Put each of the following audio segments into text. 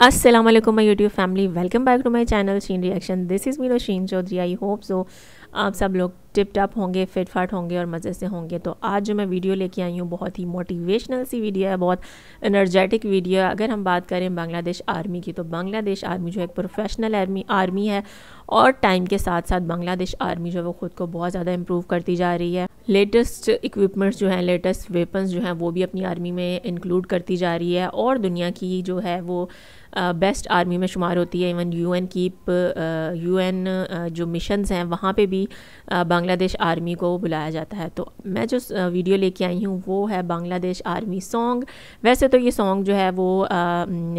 Assalamualaikum my YouTube family, welcome back to my channel Sheen Reaction. This is me Sheen Chaudhary. I hope so आप सब लोग tip top होंगे, fit फाट होंगे और मज़े से होंगे। तो आज जो मैं वीडियो लेके आई हूँ बहुत ही मोटिवेशनल सी वीडियो है, बहुत एनर्जेटिक वीडियो है। अगर हम बात करें बांग्लादेश आर्मी की, तो बांग्लादेश आर्मी जो है एक प्रोफेशनल आर्मी है और टाइम के साथ साथ बांग्लादेश आर्मी जो है वो ख़ुद को बहुत ज़्यादा इम्प्रूव करती जा रही है। लेटेस्ट इक्विपमेंट्स जो हैं, लेटेस्ट वेपन्स जो हैं वो भी अपनी आर्मी में इंक्लूड करती जा रही है और दुनिया की जो है वो बेस्ट आर्मी में शुमार होती है। इवन यूएन जो मिशंस हैं वहाँ पे भी बांग्लादेश आर्मी को बुलाया जाता है। तो मैं जो वीडियो लेके आई हूँ वो है बांग्लादेश आर्मी सॉन्ग। वैसे तो ये सॉन्ग जो है वो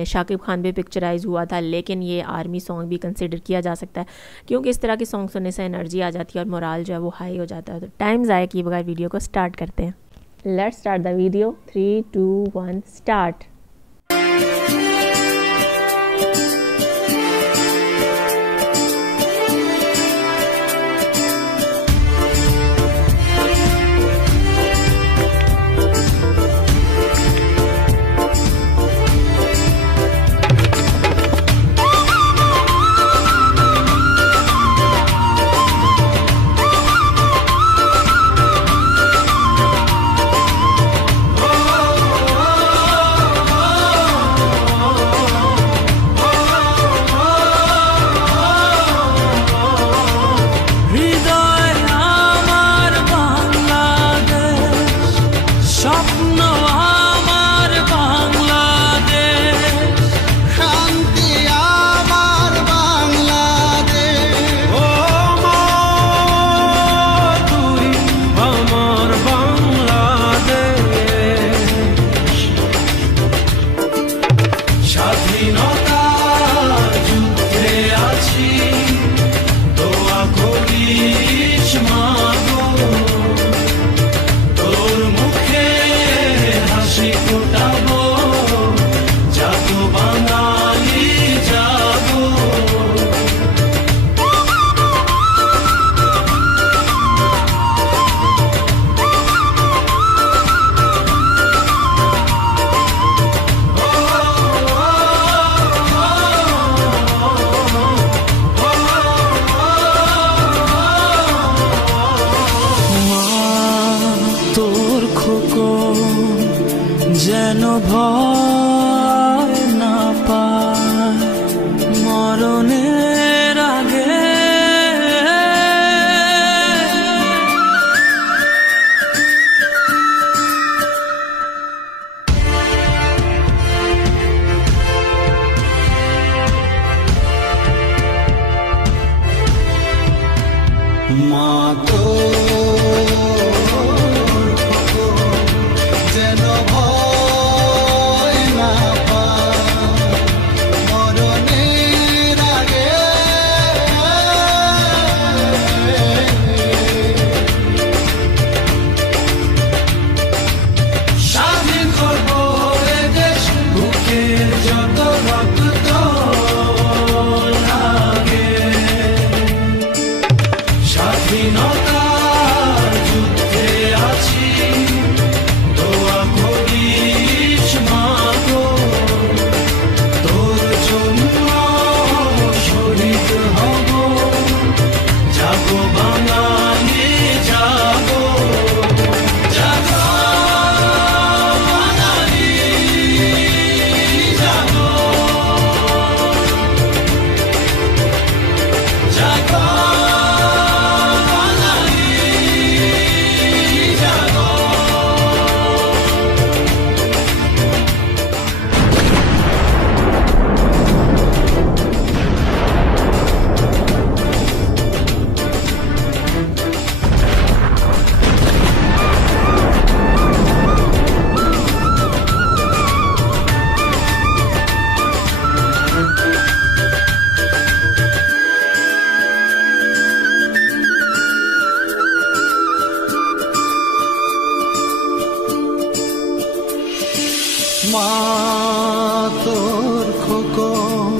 शाकिब खान पे पिक्चराइज हुआ था, लेकिन ये आर्मी सॉन्ग भी कंसिडर किया जा सकता है क्योंकि इस तरह के सॉन्ग सुनने से एनर्जी आ जाती है और मोराल जो है वो हाई हो जाता है। तो टाइम ज़ाया किए बगैर वीडियो को स्टार्ट करते हैं। Let's start the video. 3, 2, 1 start. যেন ভয় না পায় মরণের আগে। মা তো মা তোর খোকন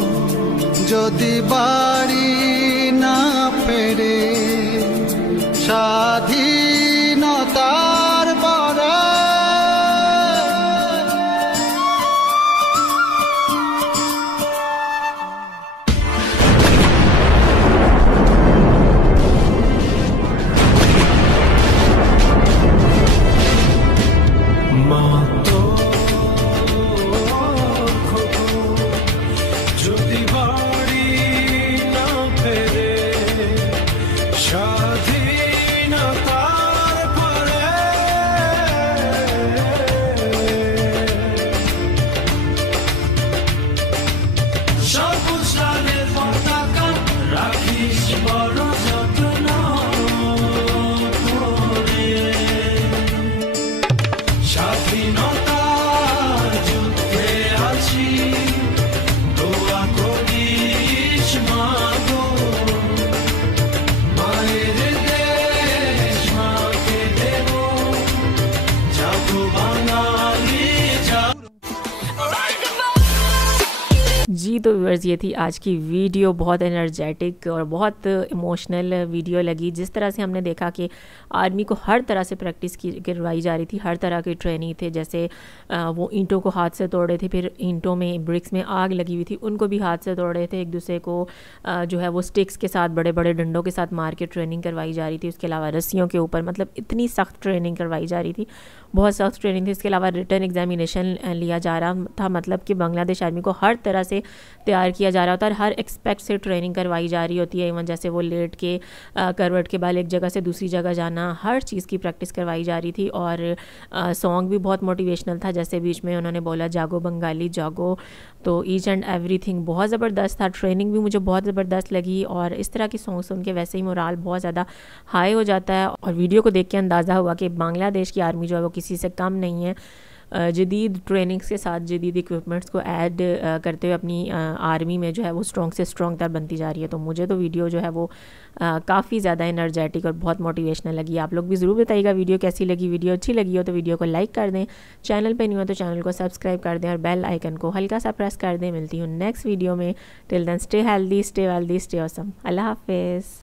যদি বাড়ি না ফেরে স্বাধীনতার পরে जी तो व्यूअर्स, ये थी आज की वीडियो। बहुत एनर्जेटिक और बहुत इमोशनल वीडियो लगी। जिस तरह से हमने देखा कि आर्मी को हर तरह से प्रैक्टिस की करवाई जा रही थी, हर तरह की ट्रेनिंग थे। जैसे वो ईंटों को हाथ से तोड़ रहे थे, फिर ईंटों में ब्रिक्स में आग लगी हुई थी, उनको भी हाथ से तोड़ रहे थे। एक दूसरे को जो है वो स्टिक्स के साथ, बड़े बड़े डंडों के साथ मार के ट्रेनिंग करवाई जा रही थी। उसके अलावा रस्सियों के ऊपर, मतलब इतनी सख्त ट्रेनिंग करवाई जा रही थी, बहुत सख्त ट्रेनिंग थी। इसके अलावा रिटर्न एग्जामिनेशन लिया जा रहा था, मतलब कि बांग्लादेश आर्मी को हर तरह से तैयार किया जा रहा होता है और हर एक्सपेक्ट से ट्रेनिंग करवाई जा रही होती है। इवन जैसे वो लेट के करवट के बाल एक जगह से दूसरी जगह जाना, हर चीज़ की प्रैक्टिस करवाई जा रही थी। और सॉन्ग भी बहुत मोटिवेशनल था, जैसे बीच में उन्होंने बोला जागो बंगाली जागो, तो ईच एंड एवरीथिंग बहुत ज़बरदस्त था। ट्रेनिंग भी मुझे बहुत ज़बरदस्त लगी और इस तरह की सॉन्ग सुन के वैसे ही मोराल बहुत ज़्यादा हाई हो जाता है। और वीडियो को देख के अंदाज़ा हुआ कि बांग्लादेश की आर्मी जो है वो किसी से कम नहीं है। जदीद ट्रेनिंग्स के साथ जदीद इक्विपमेंट्स को ऐड करते हुए अपनी आर्मी में जो है वो स्ट्रॉन्ग से स्ट्रॉन्ग तर बनती जा रही है। तो मुझे तो वीडियो जो है वो काफ़ी ज़्यादा एनर्जेटिक और बहुत मोटिवेशनल लगी। आप लोग भी ज़रूर बताइएगा वीडियो कैसी लगी। वीडियो अच्छी लगी हो तो वीडियो को लाइक कर दें, चैनल पे नहीं हो तो चैनल को सब्सक्राइब कर दें और बेल आइकन को हल्का सा प्रेस कर दें। मिलती हूँ नेक्स्ट वीडियो में। Till then stay healthy, stay wealthy, stay awesome. अल्लाह हाफिज़।